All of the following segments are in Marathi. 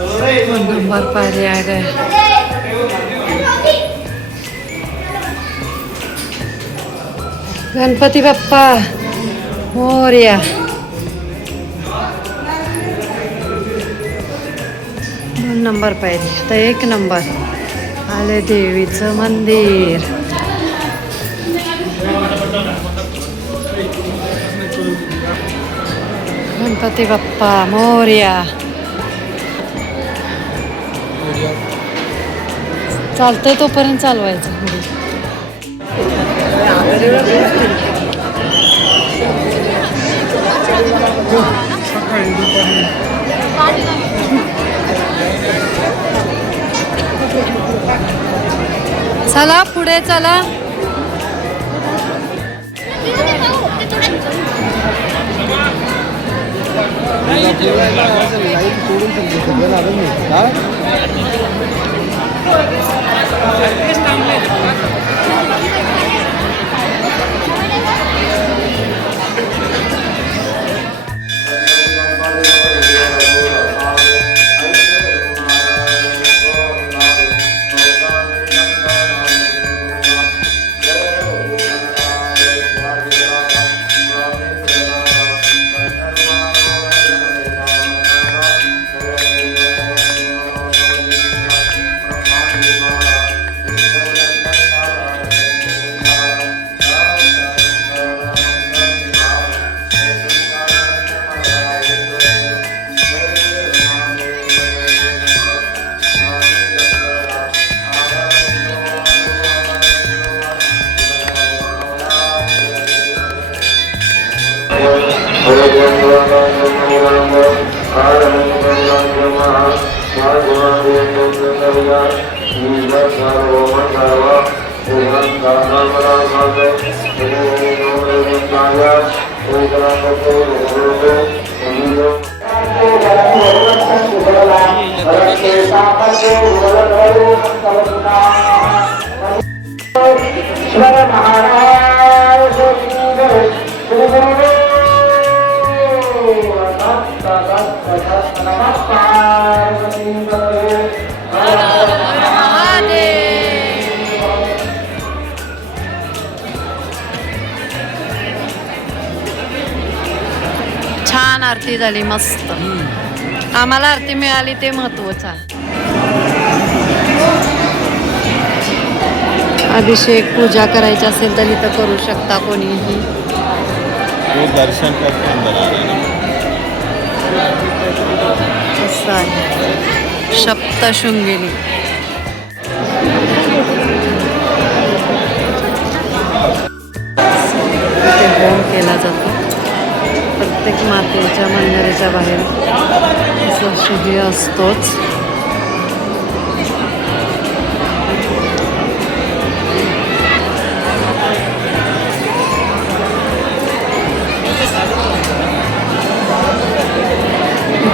नंबर पायरी आ गए। गणपती बाप्पा मोरया। दोन नंबर पायरी, आता एक नंबर आले देवीचं मंदिर। गणपती बाप्पा मोरया। चालतंय तोपर्यंत चालवायचं पुढे। चला पुढे चला। छान आरती झाली मस्त। आम्हाला आरती मिळाली ते महत्वाचं। अभिषेक पूजा करायची असेल तर इथं करू शकता कोणीही। दर्शन करके अंदर आ रहे असं आहे सप्तशृंगीनी। होम केला जातो प्रत्येक मातेच्या मंदिराच्या बाहेर। असं शुभी असतोच।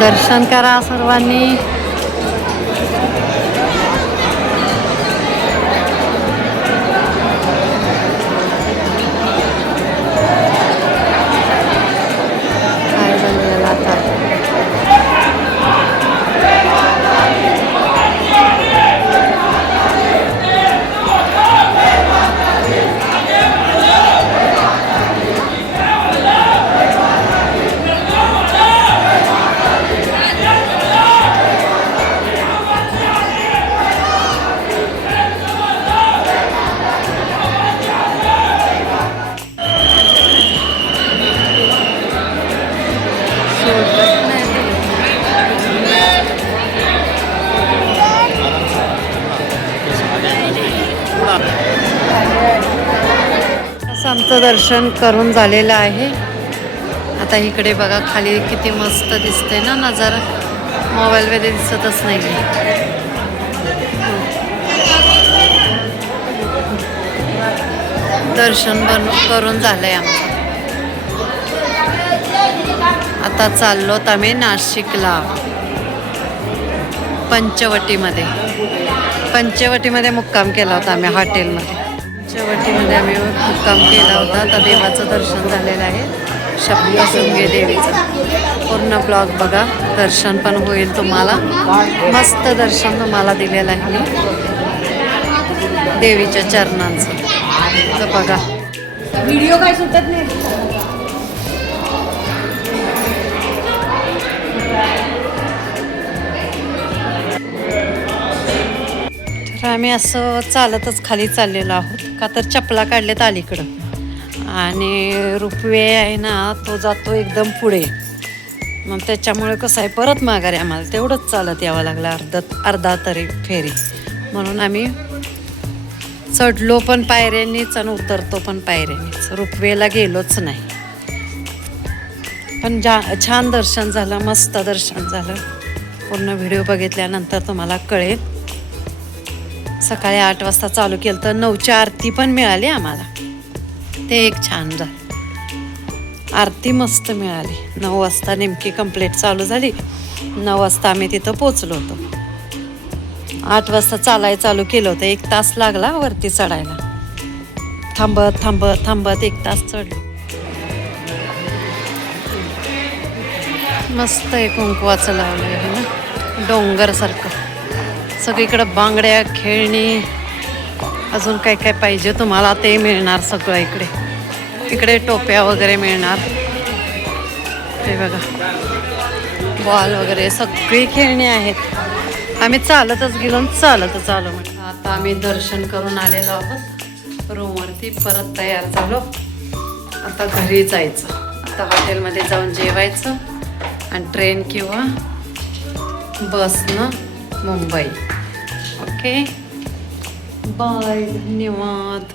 दर्शन करा सर्वांनी। काय बनवायला आता? आमचं दर्शन करून झालेलं आहे। आता इकडे बघा खाली किती मस्त दिसते ना नजारा। मोबाईलमध्ये दिसतच नाही। दर्शन करून झालंय आमचं। आता चाललोत आम्ही नाशिकला पंचवटीमध्ये मुक्काम केला होता आम्ही हॉटेलमध्ये। पंचवटीमध्ये आम्ही मुक्काम केला होता। आता देवाचं दर्शन झालेलं आहे। सप्तशृंगी देवीचं पूर्ण ब्लॉग बघा. दर्शन पण होईल तुम्हाला. मस्त दर्शन तुम्हाला दिलेलं आहे मी देवीच्या चरणांचं. तर बघा व्हिडिओ काय सुटत नाही. तर आम्ही असं चालतच खाली चाललेलो आहोत का तर चपला काढल्यात अलीकडं. आणि रुपवे आहे ना तो जातो एकदम पुढे. मग त्याच्यामुळे कसं आहे परत माघारी आम्हाला तेवढंच चालत यावं लागलं अर्धा तरी फेरी. म्हणून आम्ही चढलो पण पायऱ्यांनीच आणि उतरतो पण पायऱ्यांनीच. रुपवेला गेलोच नाही. पण छान दर्शन झालं. मस्त दर्शन झालं. पूर्ण व्हिडिओ बघितल्यानंतर तुम्हाला कळेल. सकाळी 8 वाजता चालू केलं तर 9ची आरती पण मिळाली आम्हाला. ते एक छान झालं. आरती मस्त मिळाली. 9 वाजता नेमकी कंप्लीट चालू झाली. 9 वाजता आम्ही तिथं पोचलो होतो. 8 वाजता चालायला चालू केलं होतं. 1 तास लागला वरती चढायला. थांबत थांबत थांबत 1 तास चढलो. मस्त आहे कुंकवाचं लावलं आहे ना डोंगरसारखं. सगळीकडं बांगड्या खेळणी अजून काय काय पाहिजे तुम्हाला ते मिळणार सगळं इकडे. इकडे टोप्या वगैरे मिळणार. ते बघा बॉल वगैरे सगळी खेळणी आहेत. आम्ही चालतच गेलो आणि चालतच आलो. म्हणजे आता आम्ही दर्शन करून आलेलो आहोत. रूमवरती परत तयार झालो. आता घरी जायचं. आता हॉटेलमध्ये जाऊन जेवायचं आणि ट्रेन किंवा बसनं मुंबई. Okay bye. धन्यवाद.